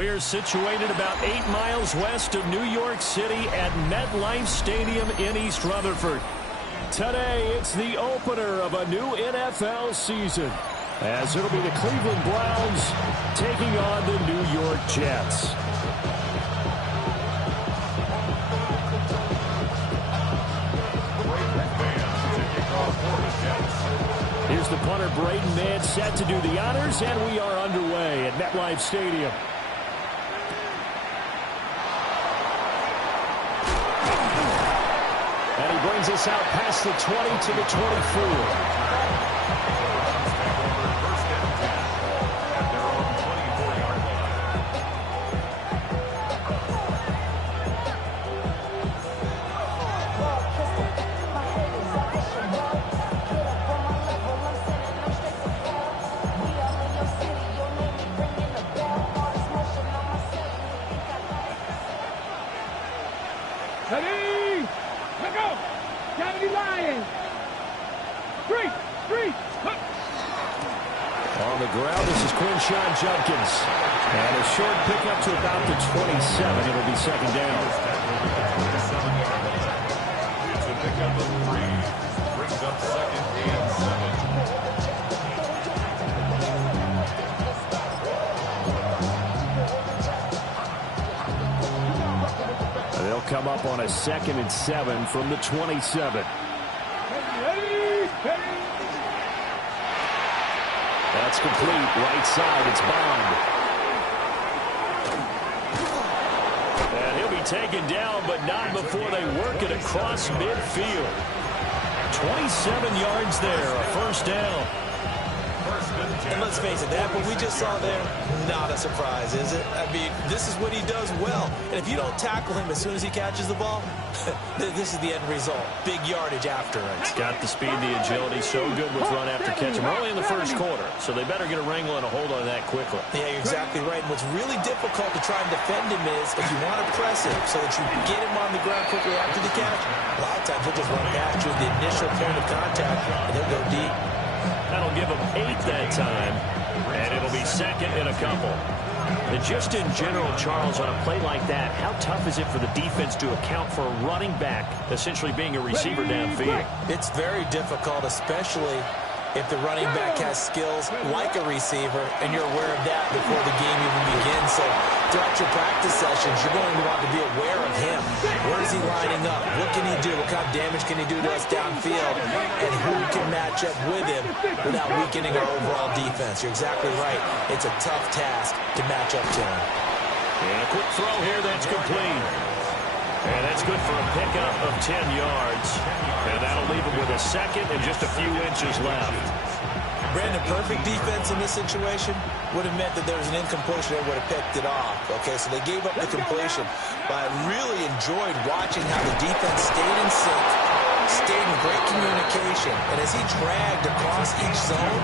We're situated about 8 miles west of New York City at MetLife Stadium in East Rutherford. Today, it's the opener of a new NFL season, as it'll be the Cleveland Browns taking on the New York Jets. Here's the punter, Braden Mann, set to do the honors, and we are underway at MetLife Stadium. And he brings us out past the 20 to the 24. Junkins. And a short pickup to about the 27. It'll be second down. It's a pickup of 3. Brings up second and 7. They'll come up on a 2nd and 7 from the 27. That's complete. Right side, it's Bond. And he'll be taken down, but not before they work it across midfield. 27 yards there, a first down. And let's face it, that what we just saw there, not a surprise, is it? I mean, this is what he does well. And if you don't tackle him as soon as he catches the ball, this is the end result. Big yardage after it. It's got the speed, the agility, so good with run after catch. We're only in the first quarter, so they better get a wrangle and a hold on that quickly. Yeah, you're exactly right. And what's really difficult to try and defend him is if you want to press him so that you get him on the ground quickly after the catch, a lot of times he'll just run past you at the initial point of contact, and he'll go deep. That'll give him 8 that time, and it'll be second and a couple. And just in general, Charles, on a play like that, how tough is it for the defense to account for a running back essentially being a receiver downfield? It's very difficult, especially if the running back has skills like a receiver, and you're aware of that before the game even begins. So throughout your practice sessions, you're going to want to be aware of him. Where is he lining up? What can he do? What kind of damage can he do to us downfield? And who can match up with him without weakening our overall defense? You're exactly right. It's a tough task to match up to him. And a quick throw here that's complete. And that's good for a pickup of 10 yards. And that'll leave him with a second and just a few inches left. Brandon, perfect defense in this situation would have meant that there was an incompletion and would have picked it off. Okay, so they gave up the completion. But I really enjoyed watching how the defense stayed in sync, stayed in great communication. And as he dragged across each zone,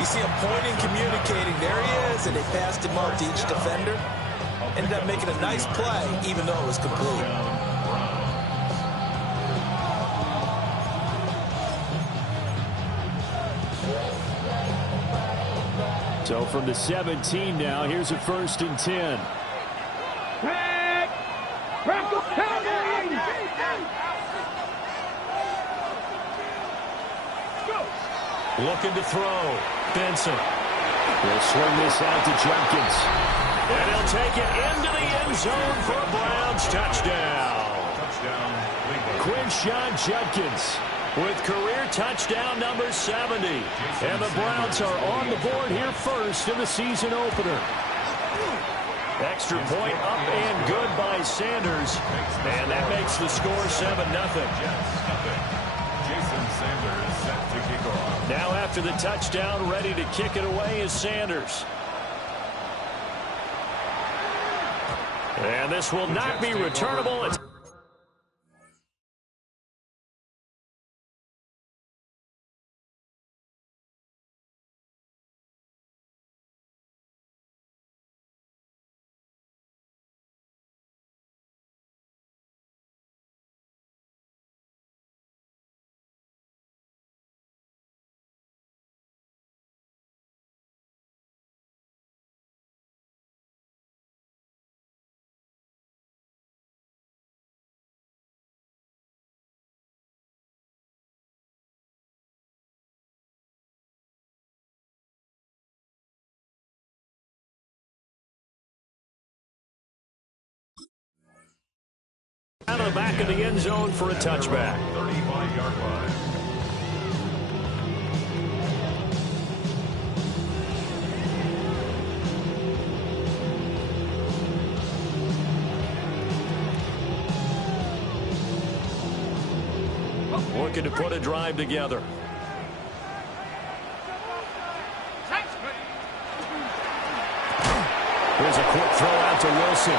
you see him pointing, communicating. There he is, and they passed him off to each defender. Ended up making a nice play, even though it was complete. So from the 17 now, here's a 1st and 10. Looking to throw. Benson will swing this out to Jenkins. And he'll take it into the end zone for a Browns touchdown. Quinshawn Judkins with career touchdown number 70. And the Browns are on the board here first in the season opener. Extra point up and good by Sanders. And that makes the score 7-0. Jason Sanders set to kick off. Now after the touchdown, ready to kick it away is Sanders. And this will not be returnable. Out of the back of the end zone for a touchback. 35-yard line. Looking to put a drive together. Here's a quick throw out to Wilson.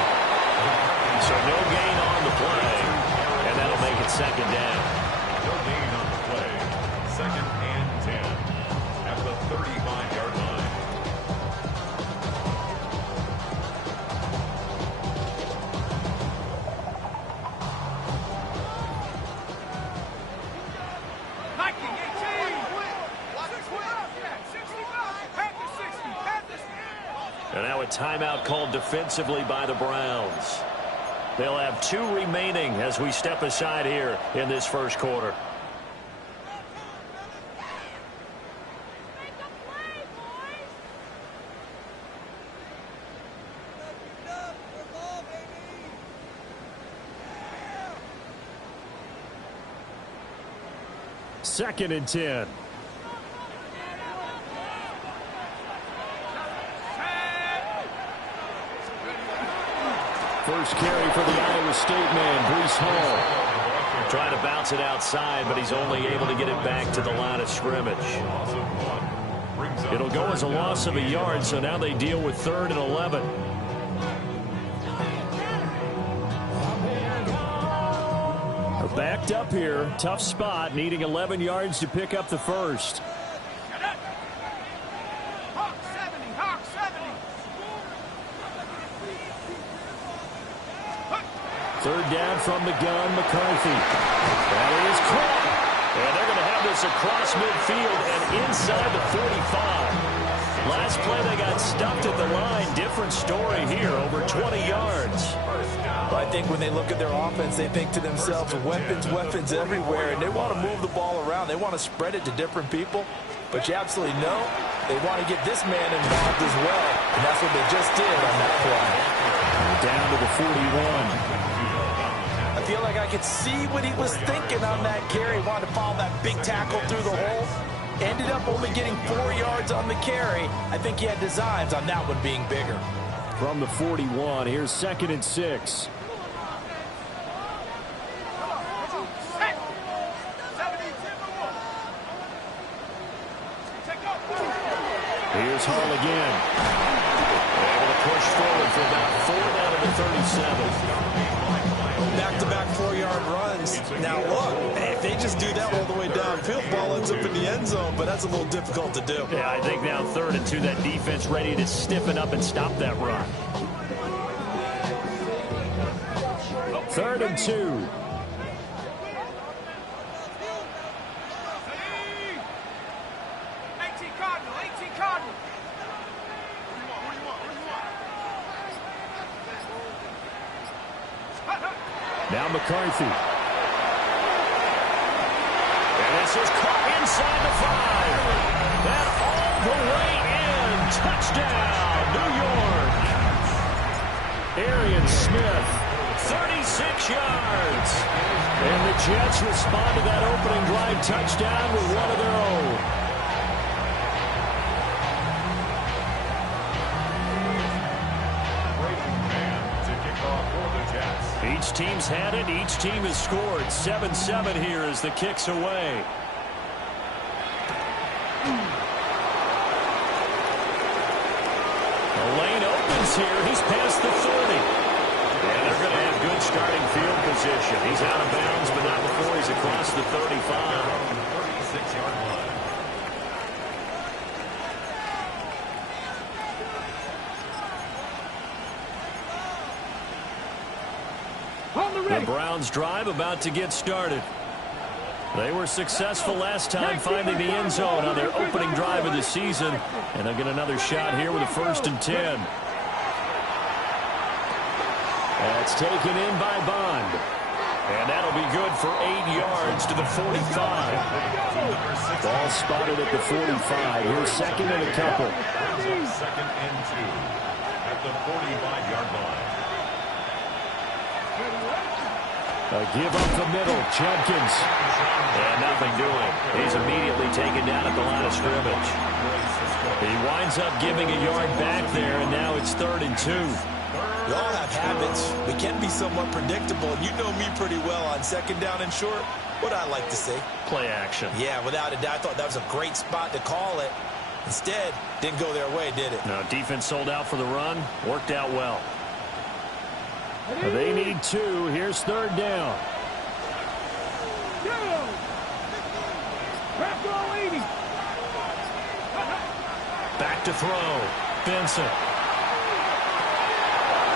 So no gain on the play, and that'll make it second down. No gain on the play. Second and 10 at the 35-yard line. And now a timeout called defensively by the Browns. They'll have 2 remaining as we step aside here in this first quarter. Second and 10. First carry for the Iowa State man, Breece Hall. Trying to bounce it outside, but he's only able to get it back to the line of scrimmage. It'll go as a loss of a yard, so now they deal with 3rd and 11. They're backed up here. Tough spot, needing 11 yards to pick up the first. Third down from the gun, McCarthy. That is caught. And they're going to have this across midfield and inside the 45. Last play they got stuffed at the line. Different story here, over 20 yards. Well, I think when they look at their offense, they think to themselves, weapons everywhere, and they want to move the ball around. They want to spread it to different people. But you absolutely know they want to get this man involved as well, and that's what they just did on that play. Down to the 41. I feel like I could see what he was thinking on that carry. Wanted to follow that big tackle through the hole. Ended up only getting 4 yards on the carry. I think he had designs on that one being bigger. From the 41, here's 2nd and 6. Here's Hall again. Able to push forward for about 4 down to the 37. Back-to-back 4-yard runs. Now, look, if they just do that all the way downfield, ball ends up in the end zone, but that's a little difficult to do. Yeah, I think now 3rd and 2, that defense ready to stiffen up and stop that run. 3rd and 2. Now McCarthy. And this is caught inside the 5. And all the way in. Touchdown, New York. Arian Smith, 36 yards. And the Jets respond to that opening drive touchdown with one of their own. Each team's had it. Each team has scored. 7-7 here as the kick's away. The lane opens here. He's past the 30. And they're going to have good starting field position. He's out of bounds, but not before he's across the 35. 36-yard line. The Browns drive about to get started. They were successful last time finding the end zone on their opening drive of the season, and they'll get another shot here with a 1st and 10. That's taken in by Bond, and that'll be good for 8 yards to the 45. Ball spotted at the 45. Here's 2nd and a couple. 2nd and 2 at the 45-yard line. A give up the middle. Judkins. And nothing doing. He's immediately taken down at the line of scrimmage. He winds up giving a yard back there, and now it's 3rd and 2. We all have habits. We can be somewhat predictable. You know me pretty well on 2nd down and short. What I like to say? Play action. Yeah, without a doubt. I thought that was a great spot to call it. Instead, didn't go their way, did it? No, defense sold out for the run. Worked out well. They need 2. Here's 3rd down. Back to throw. Benson.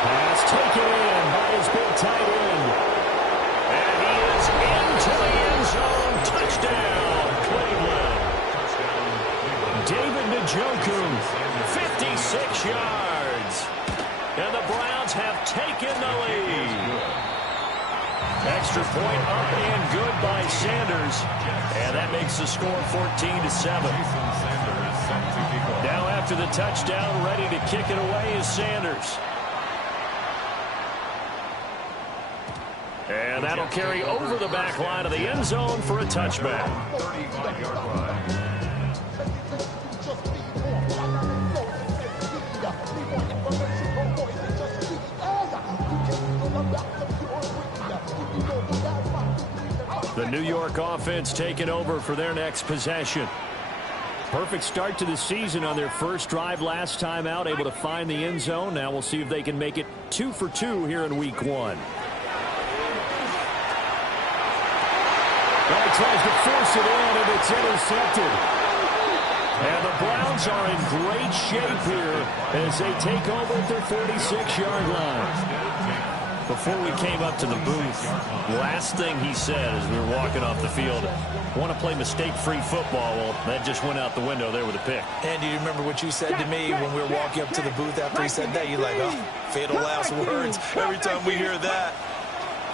Pass taken in by his big tight end. And he is into the end zone. Touchdown, Cleveland. David Njoku, 56 yards. And the Browns have taken the lead. Extra point up and good by Sanders. And that makes the score 14-7. Now after the touchdown, ready to kick it away is Sanders. And that'll carry over the back line of the end zone for a touchback. 35-yard line. The New York offense taking over for their next possession. Perfect start to the season on their first drive last time out, able to find the end zone. Now we'll see if they can make it 2 for 2 here in week 1. Well, he tries to force it in, and it's intercepted. And the Browns are in great shape here as they take over at their 46-yard line. Before we came up to the booth, last thing he said as we were walking off the field, want to play mistake-free football. Well, that just went out the window there with a pick. And do you remember what you said to me when we were walking up to the booth after he said that? You're like, oh, fatal last words. Every time we hear that,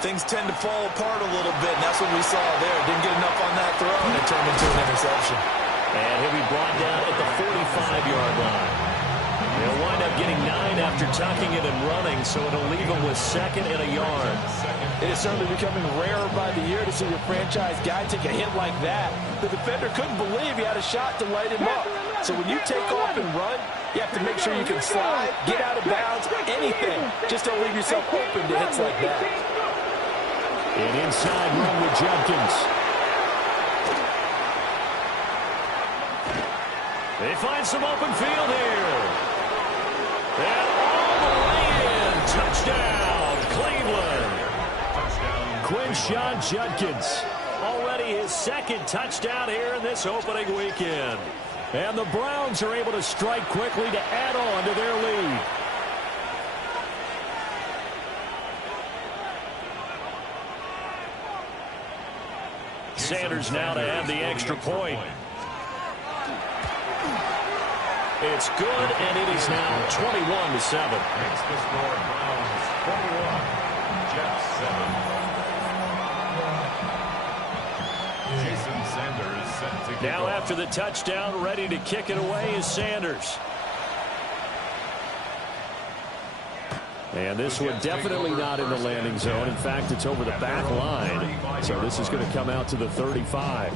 things tend to fall apart a little bit, and that's what we saw there. Didn't get enough on that throw, and it turned into an interception. And he'll be brought down at the 45-yard line. They'll wind up getting 9 after tucking it and running, so it'll leave them with 2nd and a yard. It is certainly becoming rarer by the year to see your franchise guy take a hit like that. The defender couldn't believe he had a shot to light him up. So when you take off and run, you have to make sure you can slide, get out of bounds, anything. Just don't leave yourself open to hits like that. An inside run with Judkins. They find some open field here. And all the way in. Touchdown, Cleveland. Quinshon Judkins. Already his 2nd touchdown here in this opening weekend. And the Browns are able to strike quickly to add on to their lead. Sanders now to have the extra point. It's good, and it is now 21-7. Makes the score Browns 21, Jets 7. Jason Sanders set to kick Now off. after the touchdown, ready to kick it away is Sanders. And this one definitely not in the landing zone. In fact, it's over the back line. So this is going to come out to the 35.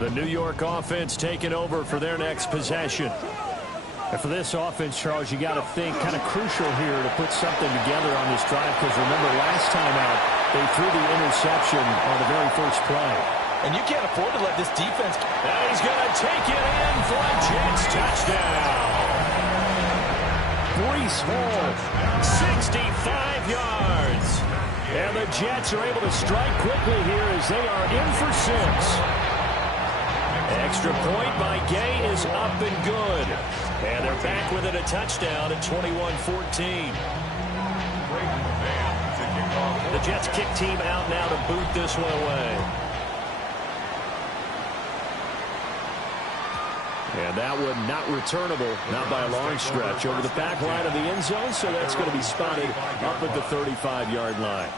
The New York offense taking over for their next possession. And for this offense, Charles, you got to think kind of crucial here to put something together on this drive, because remember last time out, they threw the interception on the very first play. And you can't afford to let this defense. Now he's going to take it in for a Jets touchdown. Breece Hall, 65 yards. And the Jets are able to strike quickly here as they are in for 6. Extra point by Gay is up and good. And they're back within a touchdown at 21-14. The Jets kick team out now to boot this one away. And that one not returnable, not by a long stretch, over the back line of the end zone, so that's going to be spotted up at the 35-yard line.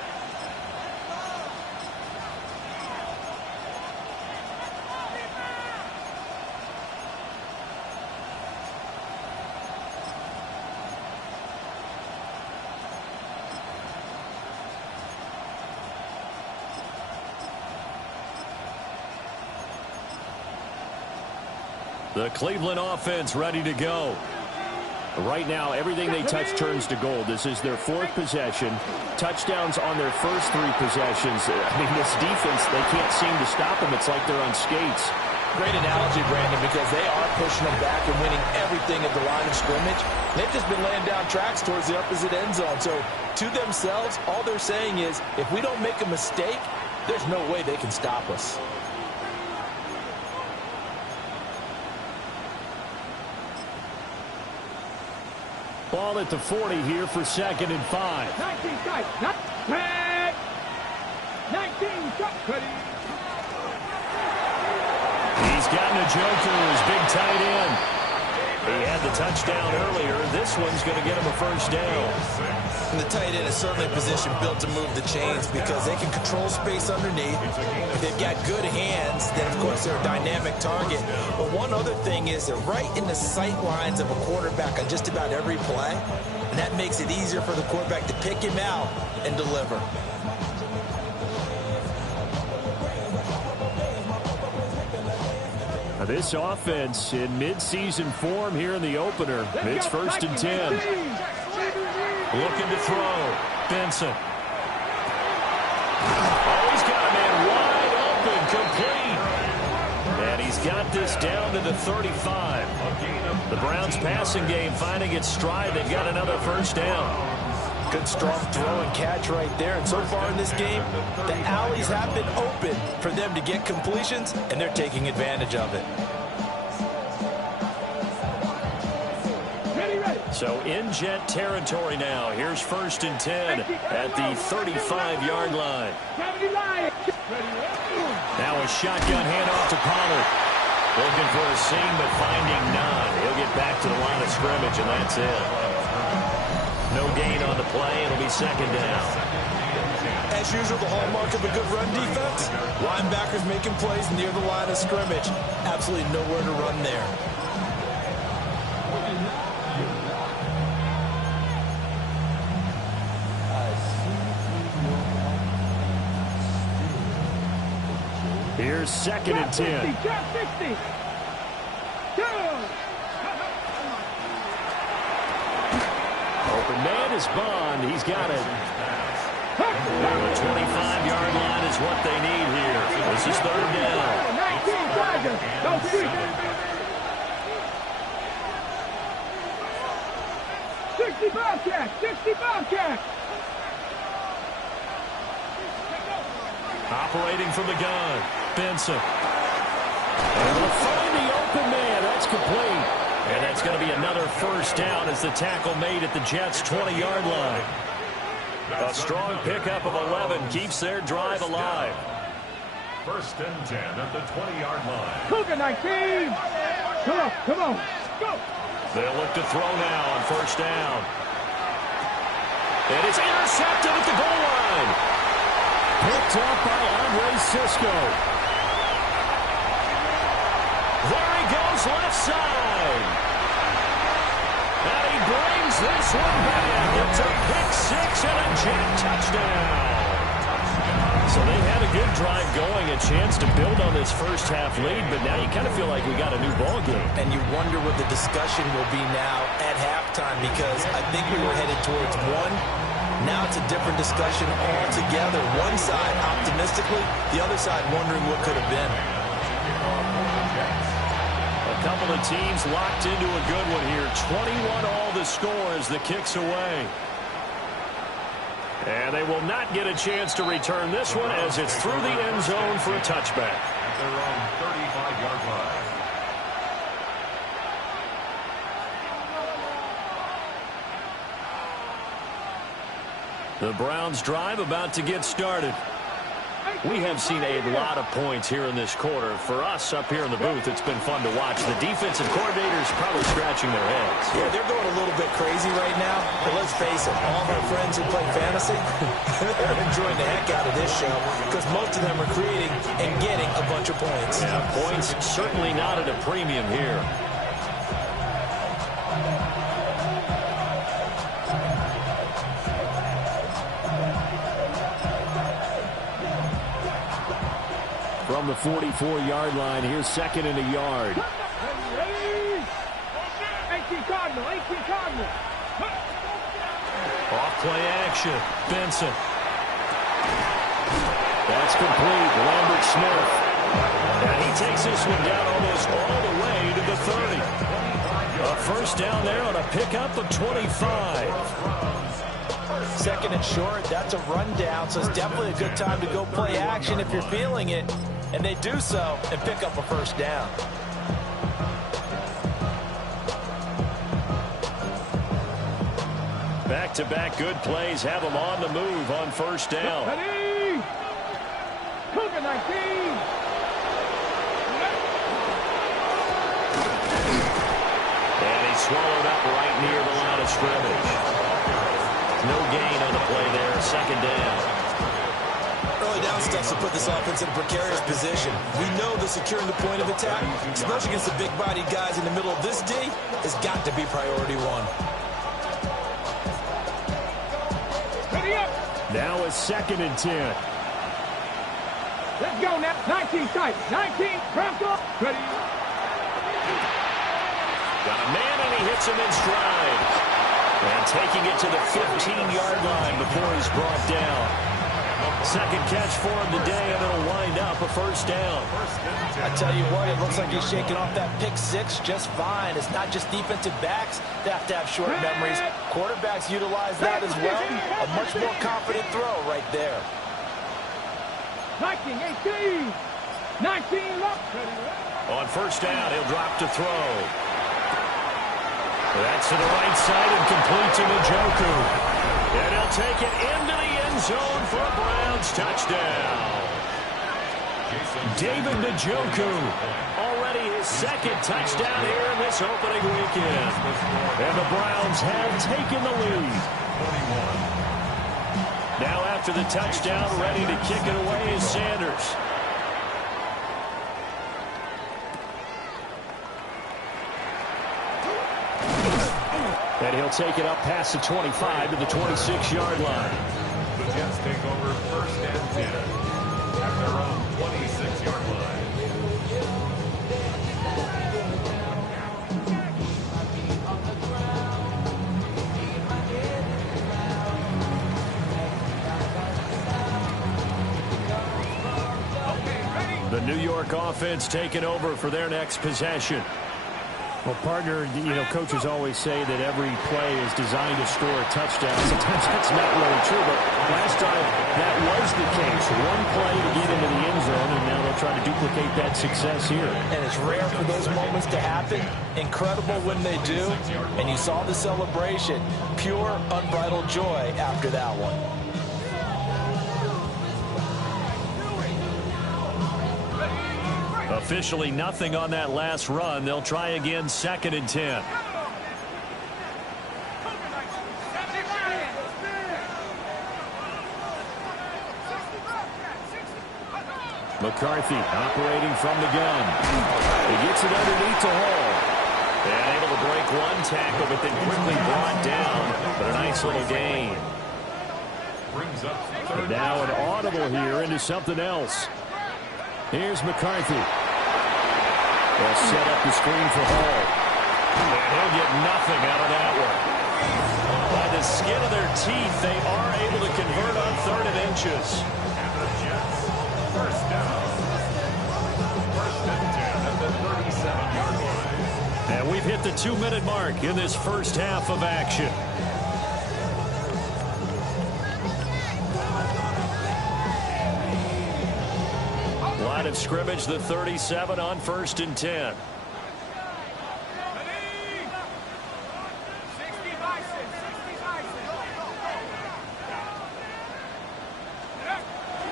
The Cleveland offense ready to go. Right now, everything they touch turns to gold. This is their 4th possession. Touchdowns on their first 3 possessions. I mean, this defense, they can't seem to stop them. It's like they're on skates. Great analogy, Brandon, because they are pushing them back and winning everything at the line of scrimmage. They've just been laying down tracks towards the opposite end zone. So, to themselves, all they're saying is, if we don't make a mistake, there's no way they can stop us. Ball at the 40 here for 2nd and 5. 19 strikes. 19 strikes. He's gotten a joker, his big tight end. He had the touchdown earlier. This one's going to get him a first down. And the tight end is certainly a position built to move the chains because they can control space underneath. If they've got good hands, then, of course, they're a dynamic target. But one other thing is they're right in the sight lines of a quarterback on just about every play. And that makes it easier for the quarterback to pick him out and deliver. This offense in midseason form here in the opener. It's 1st and 10. Looking to throw. Benson. Oh, he's got a man wide open, complete. And he's got this down to the 35. The Browns passing game finding its stride. They've got another first down. Good strong throw and catch right there. And so far in this game, the alleys have been open for them to get completions, and they're taking advantage of it. So in Jet territory now. Here's 1st and 10 at the 35-yard line. Now a shotgun handoff to Pollard. Looking for a seam, but finding none. He'll get back to the line of scrimmage, and that's it. No gain on the play. It'll be 2nd down. As usual, the hallmark of a good run defense, linebackers making plays near the line of scrimmage. Absolutely nowhere to run there. Here's 2nd and 10. 60. Open man is Bond. He's got it. The 25-yard line is what they need here. This is 3rd down. 60 Bobcats. 60 Bobcats. Operating from the gun. Benson. Able to find the open man. That's complete. And that's going to be another first down as the tackle made at the Jets' 20-yard line. A strong pickup of 11 keeps their drive alive. 1st and 10 at the 20-yard line. Cougar 19. Come on. Go. They'll look to throw now on 1st down. And it's intercepted at the goal line. Picked up by Andre Sisco. There he goes left side. And he brings this one back. It's a pick 6 and a Jet touchdown. So they had a good drive going, a chance to build on this first half lead, but now you kind of feel like we got a new ball game. And you wonder what the discussion will be now at halftime because I think we were headed towards one. Now it's a different discussion altogether. One side optimistically, the other side wondering what could have been. A couple of teams locked into a good one here. 21 all the score as the kick's away. And they will not get a chance to return this one as it's through the end zone for a touchback. At their own 35-yard line. The Browns drive about to get started. We have seen a lot of points here in this quarter. For us up here in the booth, it's been fun to watch. The defensive coordinators probably scratching their heads. Yeah, they're going a little bit crazy right now. But let's face it, all of our friends who play fantasy, they're enjoying the heck out of this show because most of them are creating and getting a bunch of points. Yeah, points certainly not at a premium here. From the 44-yard line, here's 2nd and a yard. Off play action. Benson. That's complete. Lambert Smith. And he takes this one down almost all the way to the 30. A first down there on a pickup of 25. Second and short, that's a rundown, so it's definitely a good time to go play action if you're feeling it. And they do so and pick up a first down. Back-to-back good plays have them on the move on first down. Cougar 19. And he's swallowed up right near the line of scrimmage. No gain on the play there, second down. Early down stuff to put this offense in a precarious position. We know that securing the point of attack, especially against the big-bodied guys in the middle of this D, has got to be priority one. Now it's second and 10. Let's go now. 19 tight. 19. Craft up. Ready. Got a man and he hits him in stride. And taking it to the 15-yard line before he's brought down. Second catch for him today, and it'll wind up a first down. I tell you what, it looks like he's shaking off that pick six just fine. It's not just defensive backs that have to have short memories. Quarterbacks utilize that as well. A much more confident throw right there. 19, 18. 19 left. On first down, he'll drop to throw. That's to the right side and complete to Njoku. And he'll take it into the end zone for a Browns touchdown. David Njoku, already his second touchdown here in this opening weekend. And the Browns have taken the lead. Now after the touchdown, ready to kick it away is Sanders. And he'll take it up past the 25 to the 26-yard line. The Jets take over first and 10 at their own 26-yard line. The New York offense taking over for their next possession. Well, partner, coaches always say that every play is designed to score a touchdown. Sometimes that's not really true, but last time that was the case. One play to get into the end zone, and now they'll try to duplicate that success here. And it's rare for those moments to happen. Incredible when they do. And you saw the celebration. Pure, unbridled joy after that one. Officially nothing on that last run. They'll try again, second and 10. McCarthy operating from the gun. He gets it underneath to Hall. And able to break one tackle, but then quickly brought down. But a nice little gain. And now an audible here into something else. Here's McCarthy. They'll set up the screen for Hall. And he'll get nothing out of that one. By the skin of their teeth, they are able to convert on 3rd and inches. And the Jets, first down. First and 10 at the 37-yard line. And we've hit the 2-minute mark in this first half of action. Line of scrimmage, the 37 on 1st and 10.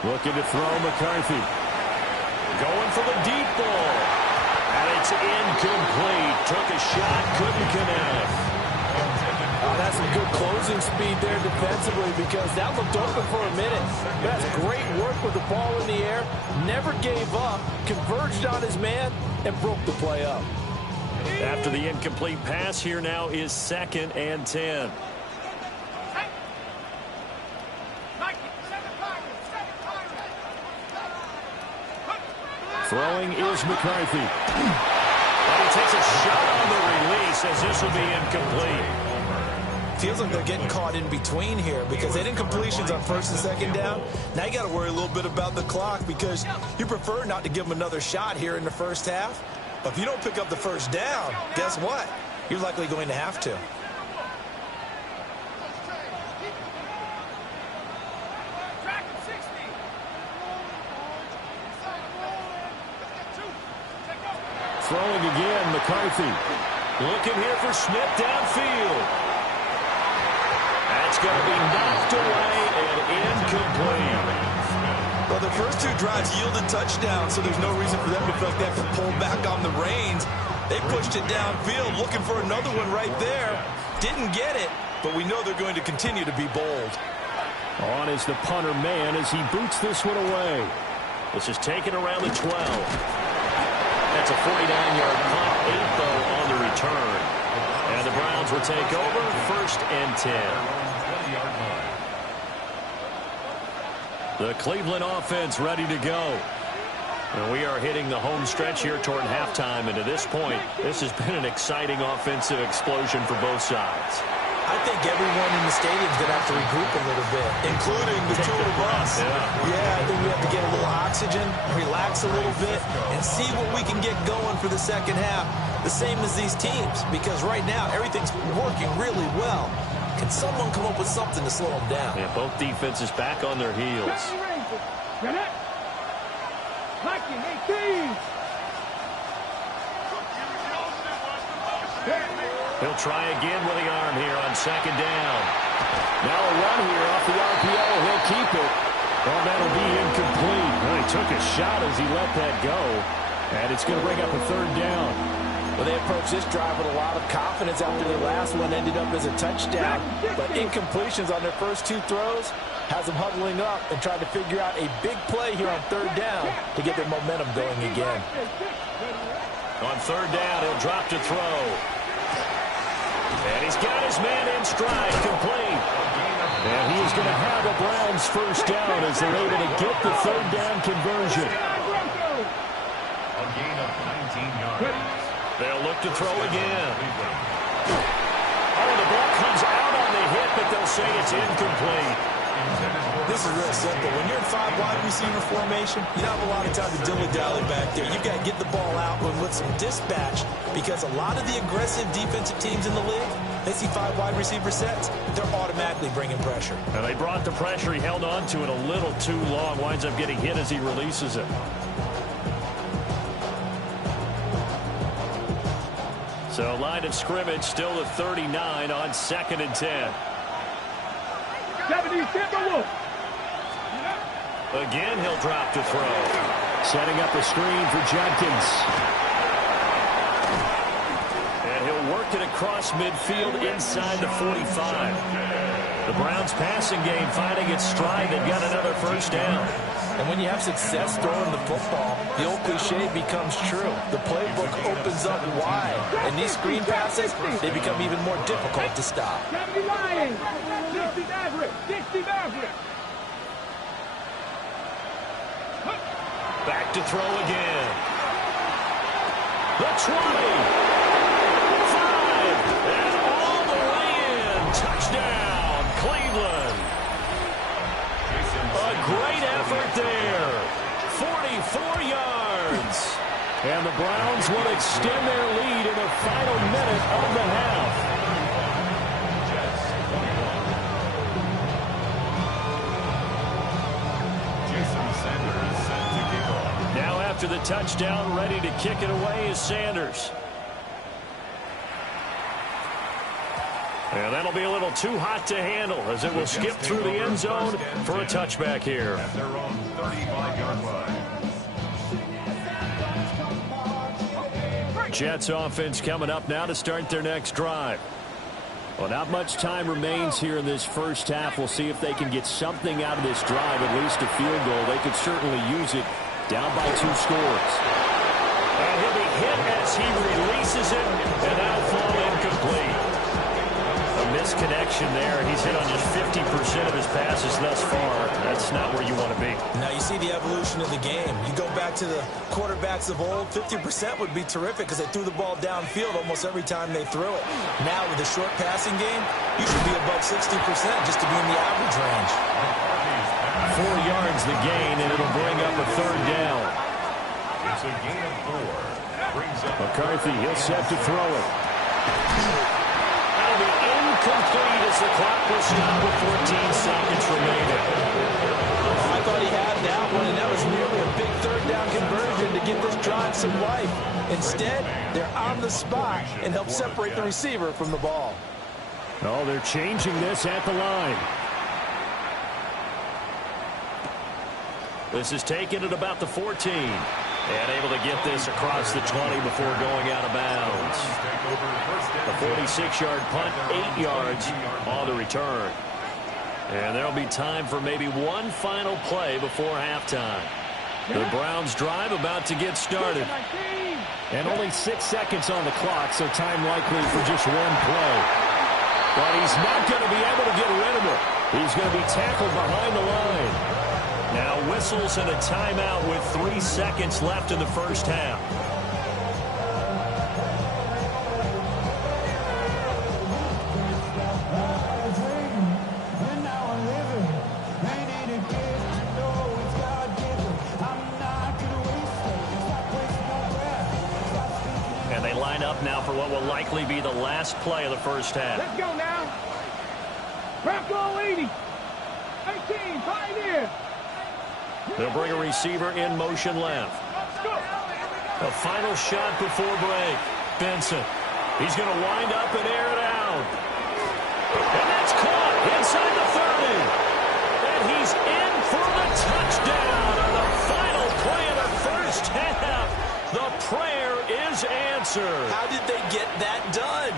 Looking to throw McCarthy. Going for the deep ball. And it's incomplete. Took a shot, couldn't connect. That's some good closing speed there defensively because that looked open for a minute. That's great work with the ball in the air. Never gave up, converged on his man, and broke the play up. After the incomplete pass, here now is 2nd and 10. Throwing is McCarthy. And he he takes a shot on the release as this will be incomplete. Feels like they're getting caught in between here because they didn't completions on first and second down. Now you got to worry a little bit about the clock because you prefer not to give them another shot here in the first half. But if you don't pick up the first down, guess what? You're likely going to have to. Throwing again, McCarthy. Looking here for Smith downfield. That's going to be knocked away and incomplete. Well, the first two drives yielded touchdowns, so there's no reason for them to feel like they have to pull back on the reins. They pushed it downfield, looking for another one right there. Didn't get it, but we know they're going to continue to be bold. On is the punter man as he boots this one away. This is taken around the 12. That's a 49-yard punt, 8 though on the return. And the Browns will take over, 1st and 10. The Cleveland offense ready to go. And we are hitting the home stretch here toward halftime. And to this point, this has been an exciting offensive explosion for both sides. I think everyone in the stadium is going to have to regroup a little bit, including the two of us. Yeah, I think we have to get a little oxygen, relax a little bit, and see what we can get going for the second half. The same as these teams, because right now everything's working really well. Can someone come up with something to slow them down? Yeah, both defenses back on their heels. He'll try again with the arm here on second down. Now a run here off the RPO. He'll keep it. Well, that'll be incomplete. Well, he took a shot as he let that go. And it's going to bring up a 3rd down. Well, they approached this drive with a lot of confidence after their last one ended up as a touchdown. But incompletions on their first 2 throws has them huddling up and trying to figure out a big play here on 3rd down to get their momentum going again. On 3rd down, he'll drop to throw. And he's got his man in stride, complete. And he is going to have a Browns 1st down as they're able to get the 3rd down conversion. A gain of 19 yards. They'll look to throw again. Oh, the ball comes out on the hit, but they'll say it's incomplete. This is real simple. When you're in 5 wide receiver formation, you don't have a lot of time to dilly-dally back there. You've got to get the ball out with some dispatch because a lot of the aggressive defensive teams in the league, they see 5 wide receiver sets, they're automatically bringing pressure. And they brought the pressure. He held on to it a little too long. Winds up getting hit as he releases it. So line of scrimmage still at 39 on 2nd and 10. Again, he'll drop to throw. Setting up a screen for Jenkins. And he'll work it across midfield inside the 45. The Browns passing game finding its stride. They've got another 1st down. And when you have success throwing the football, the old cliche becomes true. The playbook opens up wide. And these screen passes, they become even more difficult to stop. Back to throw again. The 20. 5. And all the way in. Touchdown, Cleveland. A great effort there. 44 yards. And the Browns will extend their lead in the final minute of the half. Now after the touchdown, ready to kick it away is Sanders. And that'll be a little too hot to handle as it will skip through the end zone for a touchback here. At their own 35-yard line. Jets offense coming up now to start their next drive. Well, not much time remains here in this first half. We'll see if they can get something out of this drive, at least a field goal. They could certainly use it down by 2 scores. And he'll be hit as he releases it, and that'll fall incomplete. A misconnection there. He's hit on just 50% of his passes thus far. That's not where you want to be. Now you see the evolution of the game. You go back to the quarterbacks of old, 50% would be terrific because they threw the ball downfield almost every time they threw it. Now with the short passing game, you should be above 60% just to be in the average range. 4 yards the gain, and it'll bring up a third down. It's a gain of 4. Brings up McCarthy, he'll set to throw it. That'll be incomplete as the clock will stop with 14 seconds remaining. I thought he had that one, and that was nearly a big third down conversion to give this drive some life. Instead, they're on the spot and help separate the receiver from the ball. Oh, they're changing this at the line. This is taken at about the 14. And able to get this across the 20 before going out of bounds. A 46-yard punt, 8 yards on the return. And there'll be time for maybe one final play before halftime. The Browns drive about to get started. And only 6 seconds on the clock, so time likely for just one play. But he's not going to be able to get rid of it. He's going to be tackled behind the line. Now whistles and a timeout with 3 seconds left in the first half. And they line up now for what will likely be the last play of the first half. Let's go now. Crack all 80. 18, pioneer. They'll bring a receiver in motion left. A final shot before break. Benson. He's going to wind up and air it out. And that's caught inside the 30. And he's in for the touchdown on the final play of the first half. The prayer is answered. How did they get that done?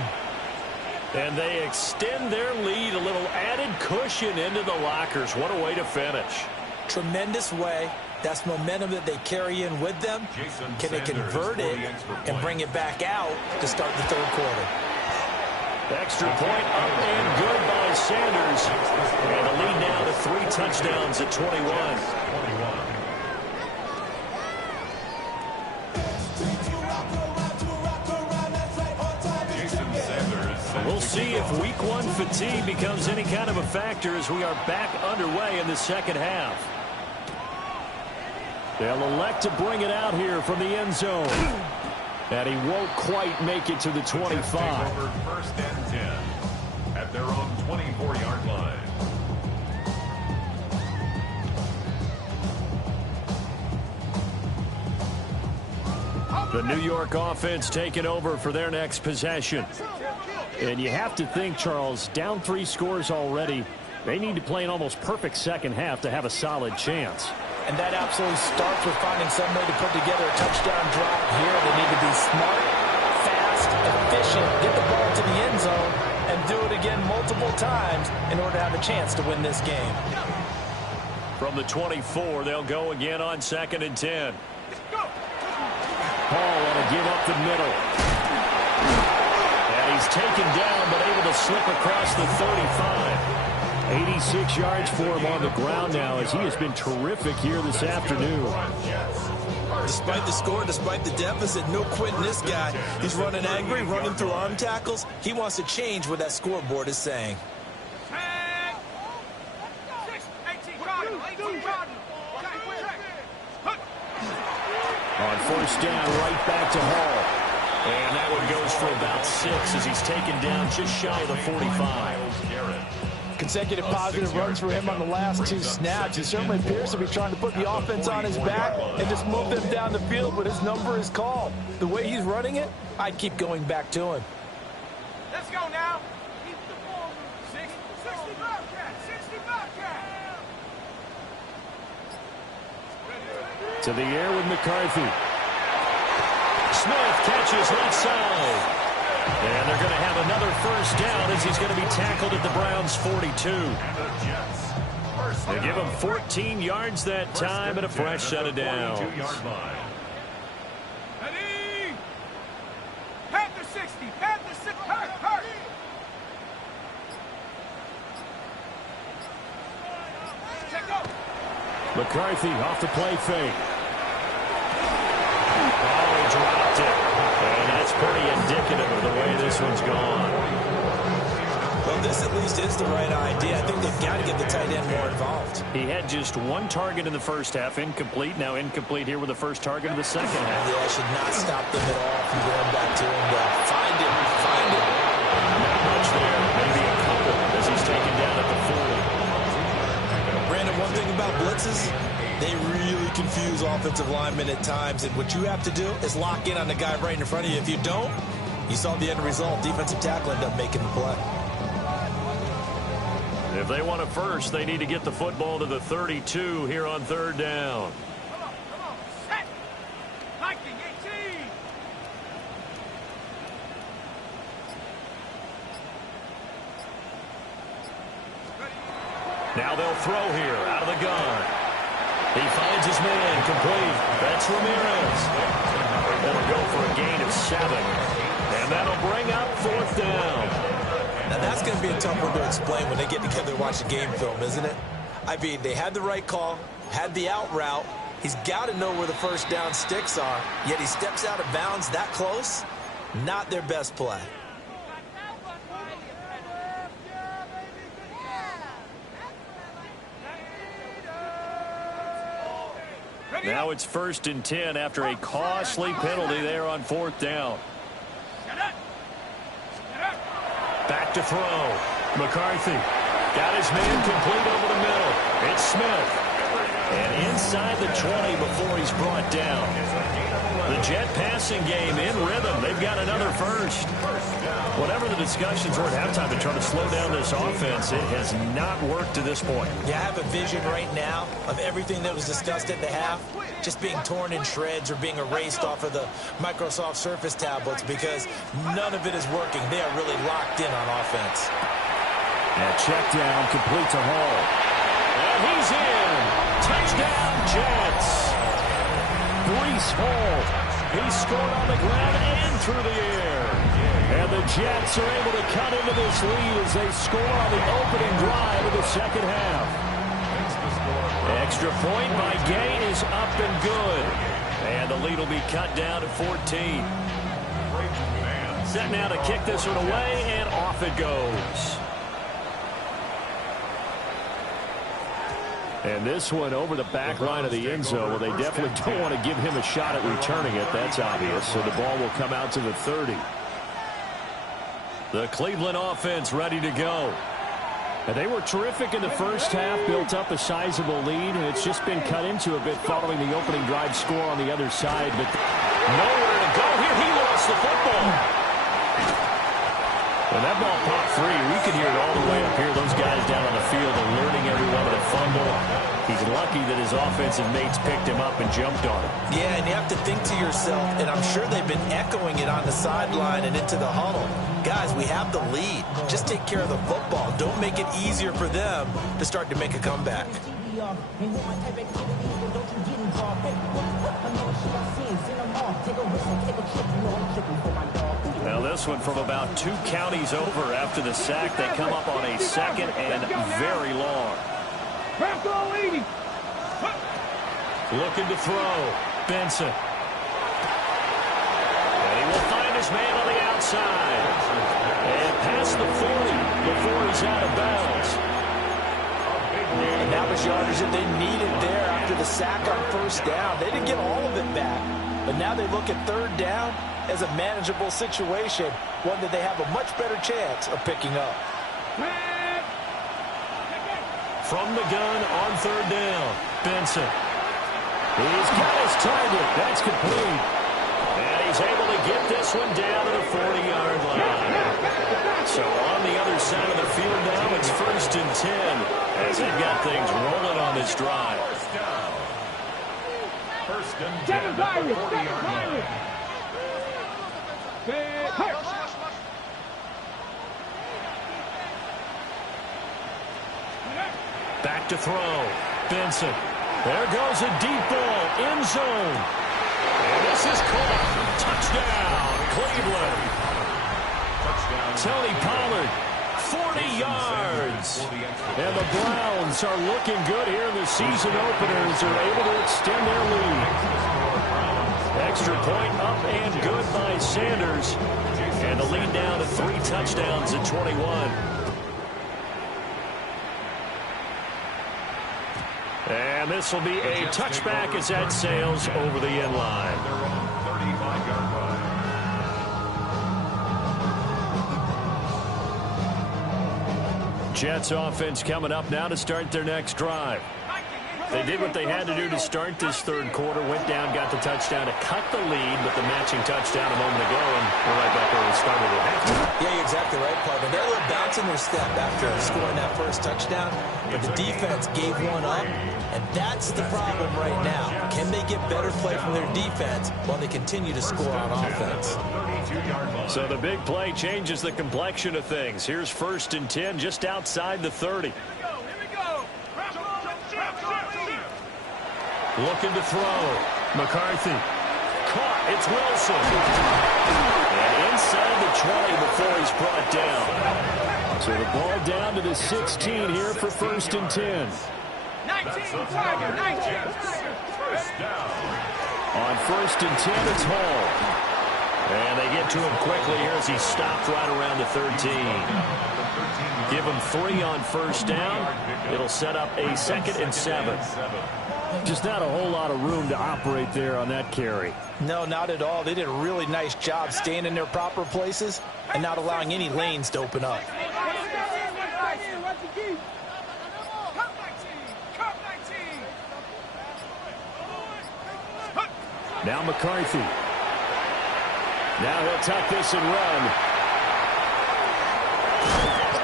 And they extend their lead, a little added cushion into the lockers. What a way to finish. Tremendous way. That's momentum that they carry in with them. Can they convert it and bring it back out to start the third quarter? Extra point up and good by Sanders. And the lead now to 3 touchdowns at 21. We'll see if week 1 fatigue becomes any kind of a factor as we are back underway in the second half. They'll elect to bring it out here from the end zone. And he won't quite make it to the 25. First and 10 at their own 24-yard line. The New York offense taking over for their next possession. And you have to think, Charles, down 3 scores already. They need to play an almost perfect second half to have a solid chance. And that absolutely starts with finding some way to put together a touchdown drive here. They need to be smart, fast, efficient, get the ball to the end zone, and do it again multiple times in order to have a chance to win this game. From the 24, they'll go again on 2nd and 10. Hall want to give up the middle. And he's taken down, but able to slip across the 35. 86 yards for him on the ground now as he has been terrific here this afternoon. Despite the score, despite the deficit, no quitting this guy. He's running angry, running through arm tackles. He wants to change what that scoreboard is saying. On first down, right back to Hall. And that one goes for about 6 as he's taken down just shy of the 45. Consecutive positive runs for him on the last 2 snaps. He certainly appears to be trying to put the offense on his back and just move them down the field, but his number is called. The way he's running it, I'd keep going back to him. Let's go now. Keep the ball moving. 60 Bobcat. 60 Bobcat. To the air with McCarthy. Smith catches left side. And they're going to have another first down as he's going to be tackled at the Browns' 42. They give him 14 yards that time and a fresh set of downs. Ready? Panther 60. Panther 60. Hurt. McCarthy off the play fake. Oh, he dropped it. And that's pretty indicative of the way this one's gone. Well, this at least is the right idea. I think they've got to get the tight end more involved. He had just one target in the first half, incomplete. Now incomplete here with the first target of the second half. Yeah, should not stop them at all from going back to him. Find it. Not much there. Maybe a couple as he's taken down at the 40. Brandon, one thing about blitzes, they really confuse offensive linemen at times. And what you have to do is lock in on the guy right in front of you. If you don't, you saw the end result. Defensive tackle ended up making the play. If they want a first, they need to get the football to the 32 here on third down. Come on. Set. Hiking 18. Now they'll throw here out of the gun. He finds his man complete. That's Ramirez. That'll go for a gain of 7. And that'll bring up fourth down. Now, that's going to be a tough one to explain when they get together and watch a game film, isn't it? I mean, they had the right call, had the out route. He's got to know where the first down sticks are, yet he steps out of bounds that close. Not their best play. Now it's 1st and 10 after a costly penalty there on fourth down. Back to throw. McCarthy got his man complete over the middle. It's Smith. And inside the 20 before he's brought down. The Jet passing game in rhythm. They've got another first. Whatever the discussions were at halftime to try to slow down this offense, it has not worked to this point. Yeah, I have a vision right now of everything that was discussed at the half just being torn in shreds or being erased off of the Microsoft Surface tablets because none of it is working. They are really locked in on offense. And check down complete to Hall. And he's in. Touchdown, Jets. Breece Hall. He scored on the ground and through the air. And the Jets are able to cut into this lead as they score on the opening drive of the second half. Extra point by Gay is up and good. And the lead will be cut down to 14. Set now to kick this one away, and off it goes. And this one over the back line of the end zone. Well, they definitely don't want to give him a shot at returning it. That's obvious. So the ball will come out to the 30. The Cleveland offense ready to go. And they were terrific in the first half, built up a sizable lead, and it's just been cut into a bit following the opening drive score on the other side. But nowhere to go here. He lost the football. When that ball popped free, we could hear it all the way up here. Those guys down on the field alerting everyone of the fumble. He's lucky that his offensive mates picked him up and jumped on him. Yeah, and you have to think to yourself, and I'm sure they've been echoing it on the sideline and into the huddle. Guys, we have the lead. Just take care of the football. Don't make it easier for them to start to make a comeback. Now this one from about 2 counties over after the sack. They come up on a second and very long. Looking to throw. Benson. And he will find his man on the outside. And past the 40 before he's out of bounds. And that was yardage that they needed there after the sack on first down. They didn't get all of it back. But now they look at third down as a manageable situation, one that they have a much better chance of picking up. From the gun on third down, Benson. He's got his target. That's complete. And he's able to get this one down to the 40-yard line. So on the other side of the field now, it's 1st and 10 as they've got things rolling on this drive. First and 10 at the 40-yard line. Back to throw. Benson. There goes a deep ball. End zone. And this is caught. Touchdown, Cleveland. Tony Pollard, 40 yards. Browns. And the Browns are looking good here in the season openers. They're able to extend their lead. Extra point up and good by Sanders. And the lead down to 3 touchdowns at 21. And this will be a touchback as that sails over the end line. They're on 35-yard line. Jets offense coming up now to start their next drive. They did what they had to do to start this third quarter. Went down, got the touchdown to cut the lead, but the matching touchdown a moment ago, and we're right back where we started at halftime. Yeah, you're exactly right, partner. They're a little bounce in their step after scoring that first touchdown, but the defense gave one up, and that's the problem right now. Can they get better play from their defense while they continue to score on offense? So the big play changes the complexion of things. Here's 1st and 10 just outside the 30. Looking to throw. McCarthy. Caught. It's Wilson. And inside the 20 before he's brought down. So the ball down to the 16 here for 1st and 10. 19. First down. On 1st and 10, it's Hall. And they get to him quickly here as he stopped right around the 13. Give him 3 on 1st down. It'll set up a 2nd and 7. Just not a whole lot of room to operate there on that carry. No, not at all. They did a really nice job staying in their proper places and not allowing any lanes to open up. Now McCarthy. Now he'll tuck this and run.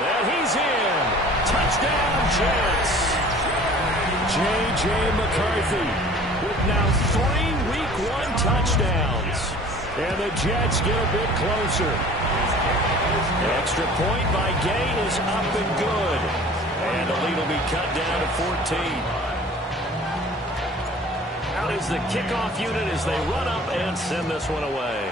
And he's in. Touchdown, Jets. J.J. McCarthy with now 3 Week 1 touchdowns. And the Jets get a bit closer. Extra point by Gain is up and good. And the lead will be cut down to 14. Out is the kickoff unit as they run up and send this one away.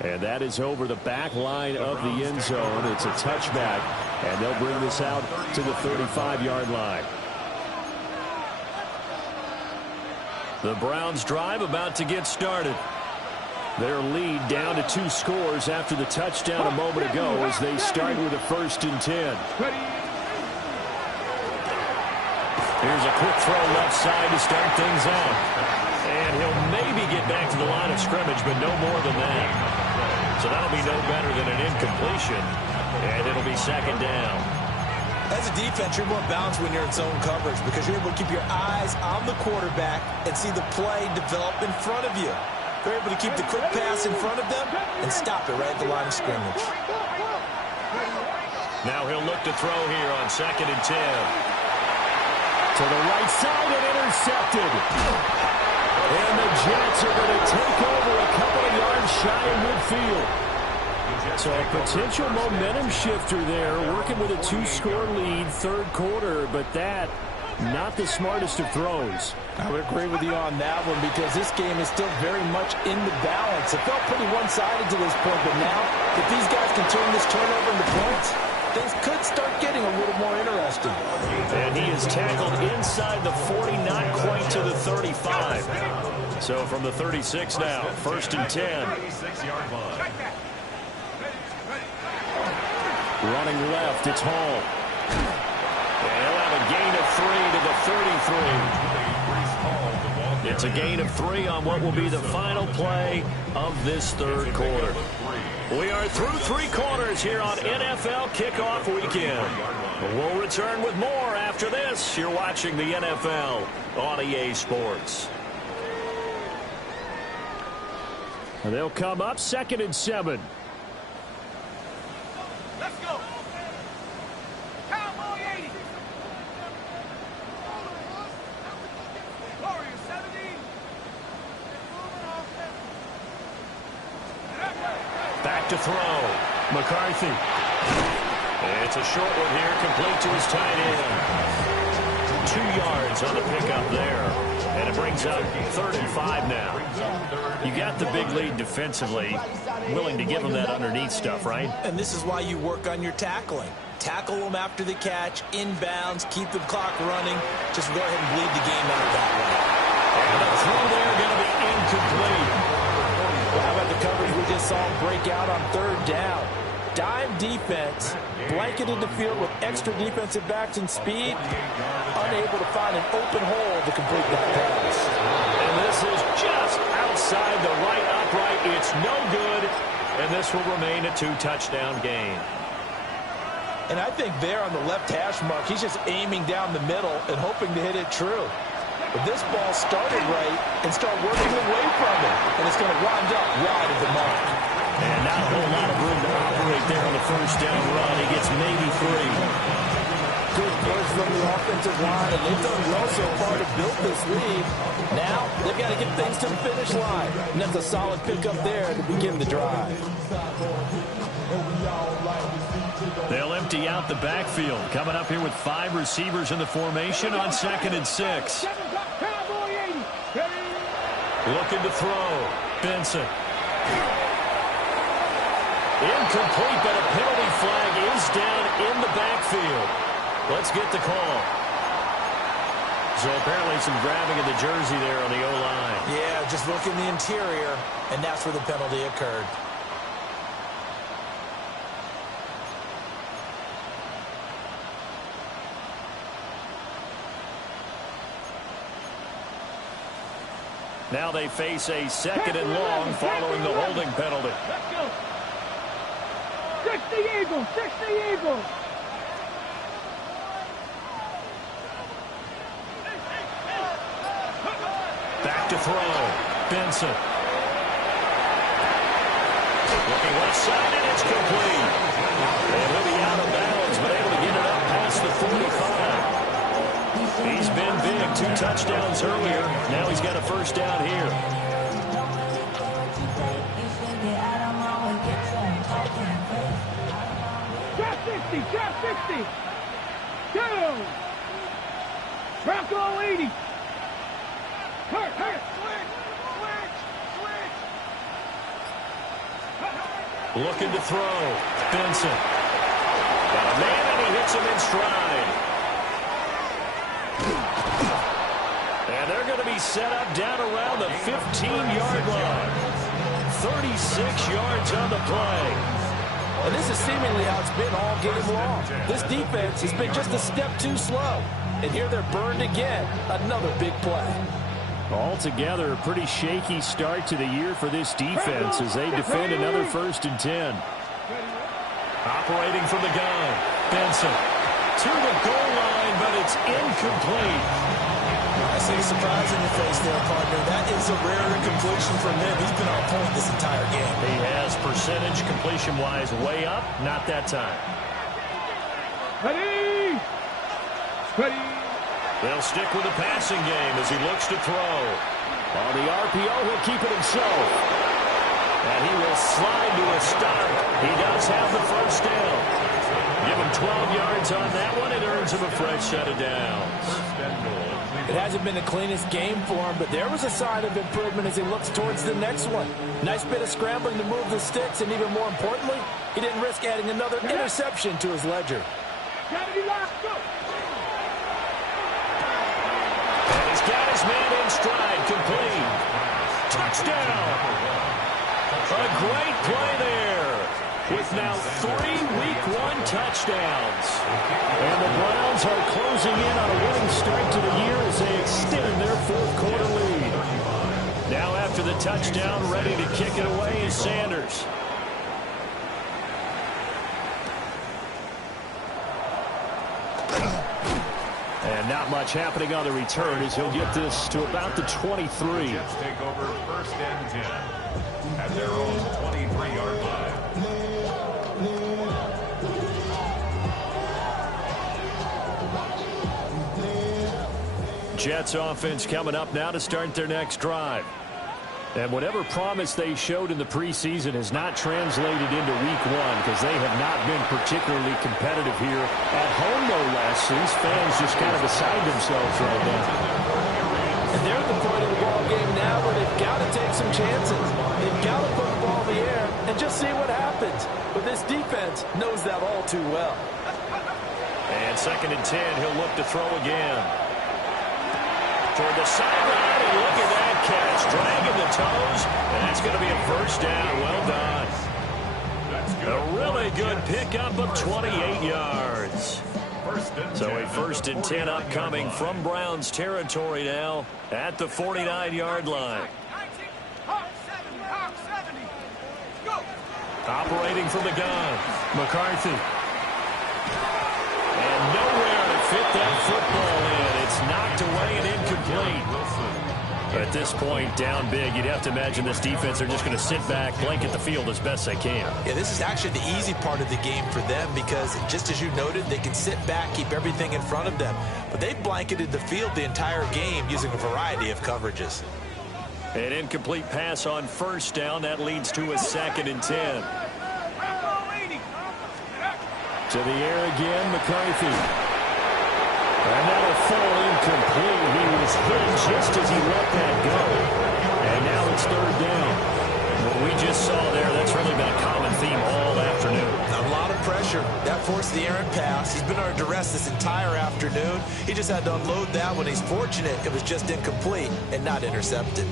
And that is over the back line of the end zone. It's a touchback, and they'll bring this out to the 35-yard line. The Browns drive about to get started. Their lead down to 2 scores after the touchdown a moment ago as they start with a 1st and 10. Here's a quick throw left side to start things out. And he'll maybe get back to the line of scrimmage, but no more than that. So that'll be no better than an incompletion. And it'll be 2nd down. As a defense, you're more balanced when you're in zone coverage because you're able to keep your eyes on the quarterback and see the play develop in front of you. They're able to keep the quick pass in front of them and stop it right at the line of scrimmage. Now he'll look to throw here on 2nd and 10. To the right side and intercepted. And the Jets are going to take over a couple of yards shy of midfield. So a potential momentum shifter there, working with a 2-score lead, 3rd quarter, but that, not the smartest of throws. I would agree with you on that one because this game is still very much in the balance. It felt pretty one-sided to this point, but now, if these guys can turn this turnover into points, things could start getting a little more interesting. And he is tackled inside the 40, not quite to the 35. So from the 36 now, 1st and 10. Running left, it's Hall. And he'll have a gain of 3 to the 33. It's a gain of 3 on what will be the final play of this 3rd quarter. We are through 3 quarters here on NFL Kickoff Weekend. We'll return with more after this. You're watching the NFL on EA Sports. And they'll come up 2nd and 7. Let's go. Cowboy 80. Warrior 70. Back to throw. McCarthy. It's a short one here, complete to his tight end. 2 yards on the pickup there. And it brings up 3rd and 5 now. You got the big lead defensively, willing to give them that underneath stuff, right? And this is why you work on your tackling. Tackle them after the catch, inbounds, keep the clock running. Just go ahead and bleed the game out that way. And the throw there going to be incomplete. Well, how about the coverage we just saw break out on 3rd down? Dime defense, blanketed the field with extra defensive backs and speed, unable to find an open hole to complete that pass. And this is just outside the right upright. It's no good, and this will remain a 2-touchdown game. And I think there on the left hash mark, he's just aiming down the middle and hoping to hit it true. But this ball started right and start working away from him, and it's going to wind up wide of the mark. And not a whole lot of room to operate there on the 1st down run. He gets maybe 3. Good push from the offensive line, and they've done well so far to build this lead. Now, they've got to get things to the finish line. And that's a solid pickup there to begin the drive. They'll empty out the backfield. Coming up here with 5 receivers in the formation on 2nd and 6. Looking to throw. Benson. Incomplete, but a penalty flag is down in the backfield. Let's get the call. So apparently some grabbing of the jersey there on the O-line. Yeah, just look in the interior, and that's where the penalty occurred. Now they face a 2nd and long following the holding penalty. Let's go. 60 Eagles, 60 Eagles. Back to throw. Benson. Looking left side, and it's complete. And he'll be out of bounds, but able to get it up past the 45. He's been big. 2 touchdowns earlier. Now he's got a 1st down here. Drop 60, drop 60. Down. Bronco 80. Hurt. Switch. Looking to throw. Benson. Got a man, and he hits him in stride. And they're going to be set up down around the 15-yard line. 36 yards on the play. And this is seemingly how it's been all game long. This defense has been just a step too slow. And here they're burned again. Another big play. Altogether, a pretty shaky start to the year for this defense as they defend another 1st and 10. Operating from the gun. Benson to the goal line, but it's incomplete. I see a surprise in your face there, partner. That is a rare incompletion from him. He's been on point this entire game. He has percentage completion-wise way up. Not that time. Ready. They'll stick with the passing game as he looks to throw. On the RPO, he'll keep it himself. And he will slide to a stop. He does have the 1st down. Give him 12 yards on that one. It earns him a fresh set of downs. It hasn't been the cleanest game for him, but there was a sign of improvement as he looks towards the next one. Nice bit of scrambling to move the sticks, and even more importantly, he didn't risk adding another interception to his ledger. Gotta be locked. Go. And he's got his man in stride, complete. Touchdown. A great play there with now 3 Week 1 touchdowns. And the Browns are closing in on a winning start to the year as they extend their 4th quarter lead. Now after the touchdown, ready to kick it away is Sanders. And not much happening on the return as he'll get this to about the 23. Jets take over 1st and 10 at their own 23-yard line. Jets offense coming up now to start their next drive. And whatever promise they showed in the preseason has not translated into Week 1 because they have not been particularly competitive here at home, no less. These fans just kind of beside themselves right now. And they're at the point of the ball game now where they've got to take some chances. They've got to put the ball in the air and just see what happens. But this defense knows that all too well. And 2nd and 10, he'll look to throw again. Toward the sideline, and look at that catch. Dragging the toes, and that's going to be a first down. Well done. A really good pickup of 28 yards. So a 1st and 10 upcoming from Browns territory now at the 49-yard line. Operating from the gun, McCarthy. And nowhere to fit that football in. It's knocked away and incomplete. At this point, down big, you'd have to imagine this defense are just going to sit back, blanket the field as best they can. Yeah, this is actually the easy part of the game for them because, just as you noted, they can sit back, keep everything in front of them. But they've blanketed the field the entire game using a variety of coverages. An incomplete pass on 1st down. That leads to a 2nd and 10. To the air again, McCarthy. And that'll fall incomplete. He was hit just as he let that go. And now it's 3rd down. What we just saw there, that's really been a common theme all afternoon. A lot of pressure. That forced the errant pass. He's been under duress this entire afternoon. He just had to unload that one. He's fortunate it was just incomplete and not intercepted.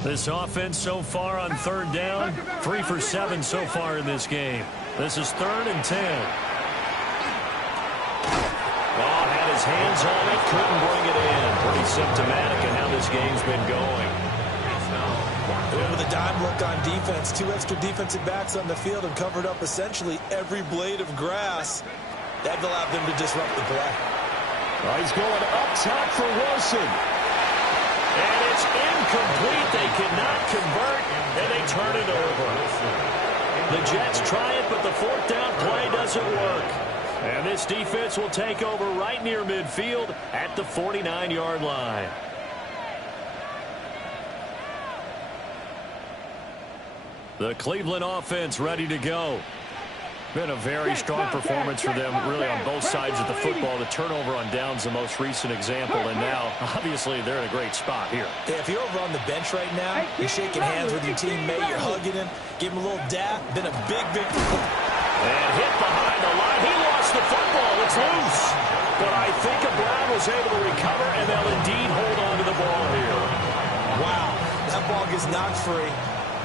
This offense so far on 3rd down, 3 for 7 so far in this game. This is 3rd and 10. Oh, had his hands on it, couldn't bring it in. Pretty symptomatic in how this game's been going. With a dime look on defense, 2 extra defensive backs on the field and covered up essentially every blade of grass. That allowed them to disrupt the play. He's going up top for Wilson. And it's incomplete. They cannot convert, and they turn it over. The Jets try it, but the 4th down play doesn't work. And this defense will take over right near midfield at the 49-yard line. The Cleveland offense ready to go. Been a very strong performance for them, really, on both sides of the football. The turnover on downs, the most recent example, and now, obviously, they're in a great spot here. Yeah, if you're over on the bench right now, you're shaking hands with your teammate, you're hugging him, give him a little dap. Been a big victory. And hit behind the line. He lost the football. It's loose. But I think Brown was able to recover, and they'll indeed hold on to the ball here. Wow, that ball gets knocked free,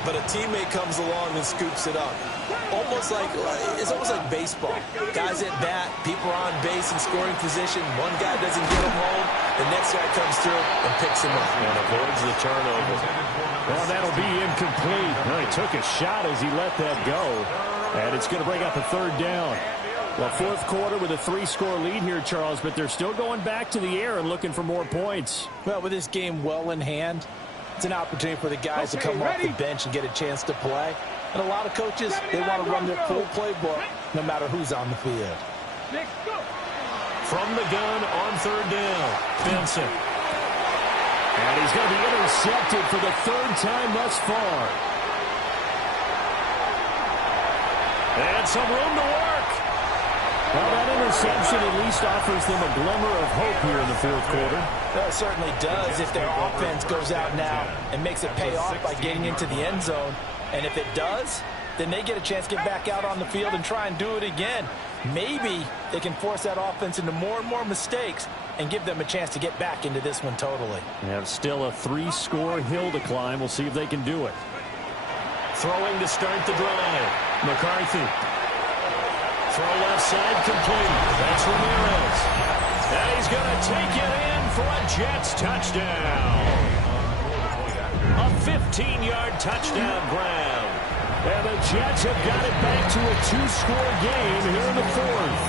but a teammate comes along and scoops it up. It's almost like baseball. Guys at bat, people are on base in scoring position. One guy doesn't get him home. The next guy comes through and picks him up. And avoids the turnover. Well, that'll be incomplete. Well, he took a shot as he let that go. And it's going to bring up a 3rd down. Well, 4th quarter with a 3-score lead here, Charles, but they're still going back to the air and looking for more points. Well, with this game well in hand, it's an opportunity for the guys to come off the bench and get a chance to play. And a lot of coaches, they want to run their full playbook no matter who's on the field. From the gun on 3rd down, Benson. And he's going to be intercepted for the 3rd time thus far. And some room to work. Well, that interception at least offers them a glimmer of hope here in the 4th quarter. Well, it certainly does if their offense goes out now and makes it pay off by getting into the end zone. And if it does, then they get a chance to get back out on the field and try and do it again. Maybe they can force that offense into more and more mistakes and give them a chance to get back into this one totally. They have still a 3-score hill to climb. We'll see if they can do it. Throwing to start the drive. McCarthy. Throw left side complete. That's Ramirez. And he's going to take it in for a Jets touchdown. A 15-yard touchdown grab. And the Jets have got it back to a 2-score game here in the 4th.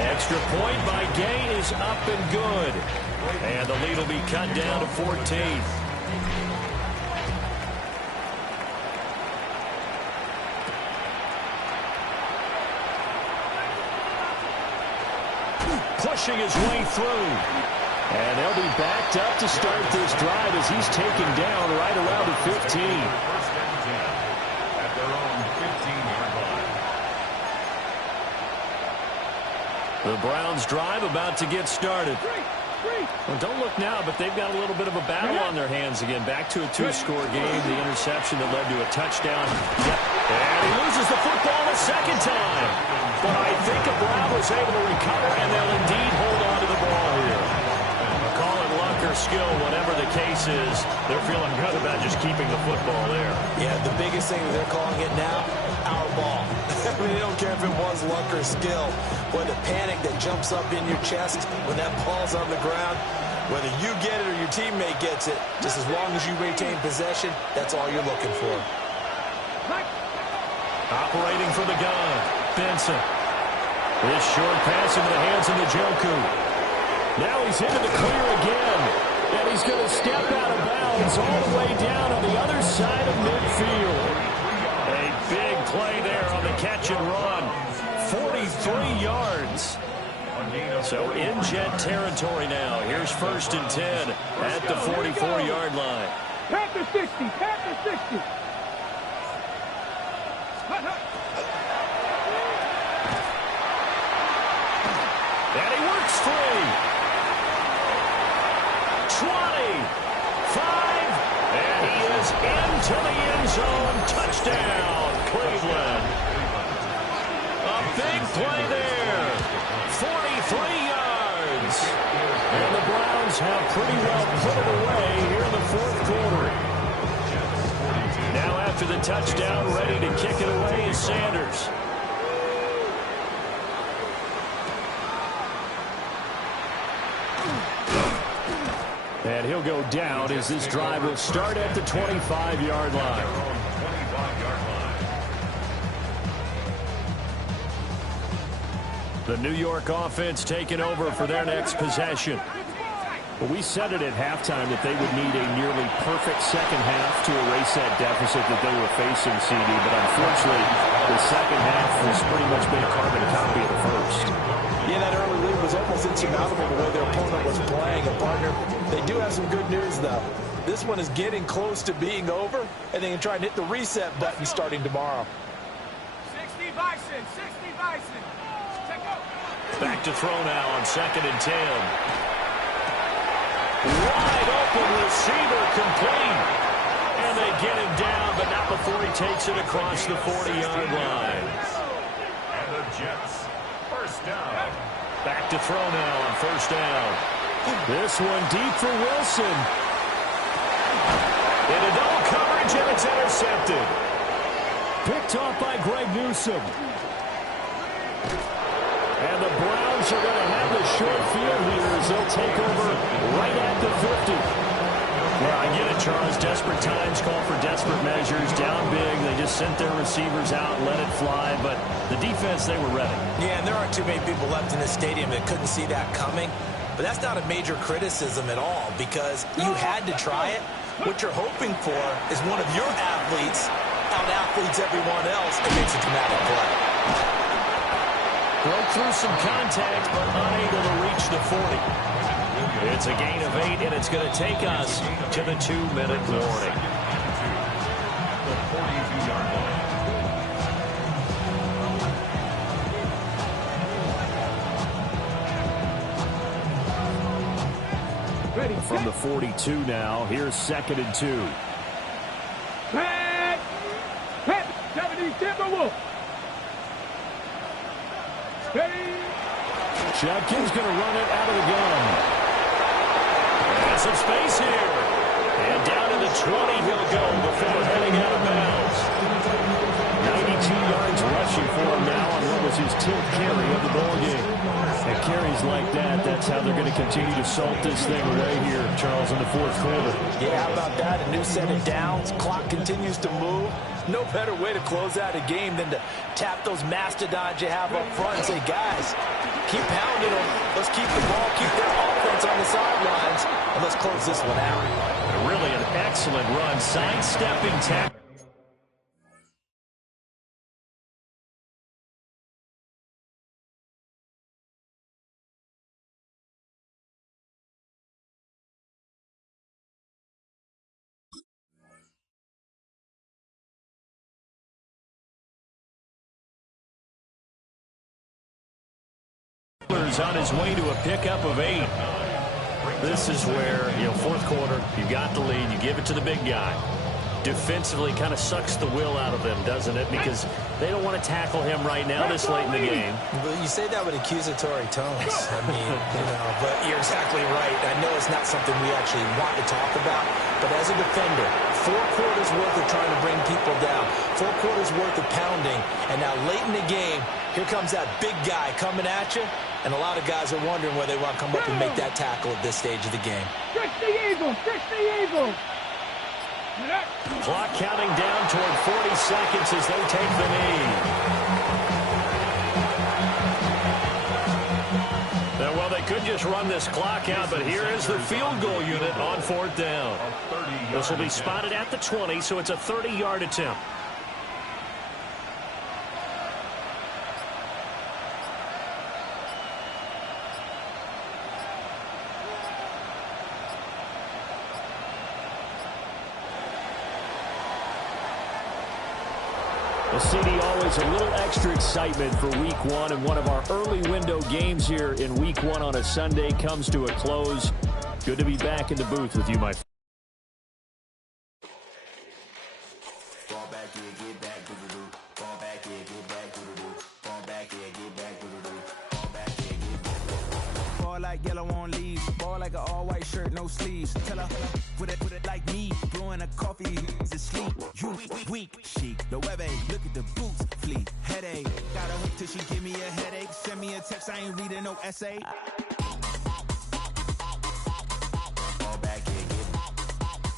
Extra point by Gay is up and good. And the lead will be cut down to 14. Pushing his way through. And they'll be backed up to start this drive as he's taken down right around the 15. First and 10 at their own 15-yard line. The Browns drive about to get started. Well, don't look now, but they've got a little bit of a battle on their hands again. Back to a two-score game. The interception that led to a touchdown. Yep. And he loses the football a second time. But I think a Brown was able to recover, and they'll indeed hold on to the ball here. Call it luck or skill, whatever the case is, they're feeling good about just keeping the football there. Yeah, the biggest thing that they're calling it now, our ball. I mean, they don't care if it was luck or skill. Boy, the panic that jumps up in your chest when that ball's on the ground, whether you get it or your teammate gets it, just as long as you retain possession, that's all you're looking for. Operating for the gun, Benson. This short pass into the hands of Njoku. Now he's into the clear again, and he's going to step out of bounds all the way down on the other side of midfield. A big play there on the catch and run. 43 yards. So in Jet territory now. Here's 1st and 10 at the 44-yard line. Pack the 60, pack the 60. And he works free. 20, 5, and he is into the end zone. Touchdown, Cleveland. A big play there. 43 yards. And the Browns have pretty well put it away here in the 4th quarter. Now after the touchdown, ready to kick it away is Sanders. And he'll go down as this drive will start at the 25-yard line. The New York offense taking over for their next possession. Well, we said it at halftime that they would need a nearly perfect second half to erase that deficit that they were facing, CD. But unfortunately, the second half has pretty much been a carbon copy of the first. Yeah, that early lead was almost insurmountable the way their opponent was playing. And, partner, they do have some good news, though. This one is getting close to being over, and they can try and hit the reset button starting tomorrow. 60 Bison, 60 Bison. Check out. Back to throw now on 2nd and 10. Wide open receiver complete. And they get him down, but not before he takes it across the 40-yard line. And the Jets, 1st down. Back to throw now on 1st down. This one deep for Wilson. Into double coverage, and it's intercepted. Picked off by Greg Newsome. And the Browns are going to have the short field here as they'll take over right at the 50. Yeah, I get it, Charles. Desperate times call for desperate measures. Down big, they just sent their receivers out and let it fly. But the defense, they were ready. Yeah, and there aren't too many people left in this stadium that couldn't see that coming. But that's not a major criticism at all because you had to try it. What you're hoping for is one of your athletes out-athletes everyone else and makes a dramatic play. Broke through some contact, but unable to reach the 40. It's a gain of 8, and it's going to take us to the 2-minute warning. The 42-yard line. From the 42 now, here's 2nd and 2. Pat! Pat! 70 Timberwolves! Judkins going to run it out of the gun. Got some space here. And down to the 20 he'll go before heading out of bounds. 92 yards rushing for him now on what was his 10th carry of the ball game. And carries like that, that's how they're going to continue to salt this thing away here, Charles, in the 4th quarter. Yeah, how about that? A new set of downs. Clock continues to move. No better way to close out a game than to tap those mastodons you have up front and say, guys, keep pounding them. Let's keep the ball, keep their offense on the sidelines, and let's close this one out. Really an excellent run. Sidestepping tackle. Rivers on his way to a pickup of 8. This is where, fourth quarter, you got the lead, you give it to the big guy. Defensively kind of sucks the will out of them, doesn't it? Because they don't want to tackle him right now this late in the game. But you say that with accusatory tones. I mean, but you're exactly right. I know it's not something we actually want to talk about, but as a defender, 4 quarters worth of trying to bring people down, 4 quarters worth of pounding, and now late in the game, here comes that big guy coming at you, and a lot of guys are wondering whether they want to come up and make that tackle at this stage of the game. Stretch the eagle! Stretch the eagle! Clock counting down toward 40 seconds as they take the knee. Now, well, they could just run this clock out, but here is the field goal unit on 4th down. This will be spotted at the 20, so it's a 30-yard attempt. Well, CD, always a little extra excitement for Week 1, and one of our early window games here in Week 1 on a Sunday comes to a close. Good to be back in the booth with you, my friend. Like yellow on leaves, ball like an all-white shirt, no sleeves. Tell her, put it like me, blowing a coffee, is asleep. You weak, chic, the web look at the boots, fleet, headache. Got a hook till she give me a headache. Send me a text, I ain't reading no essay.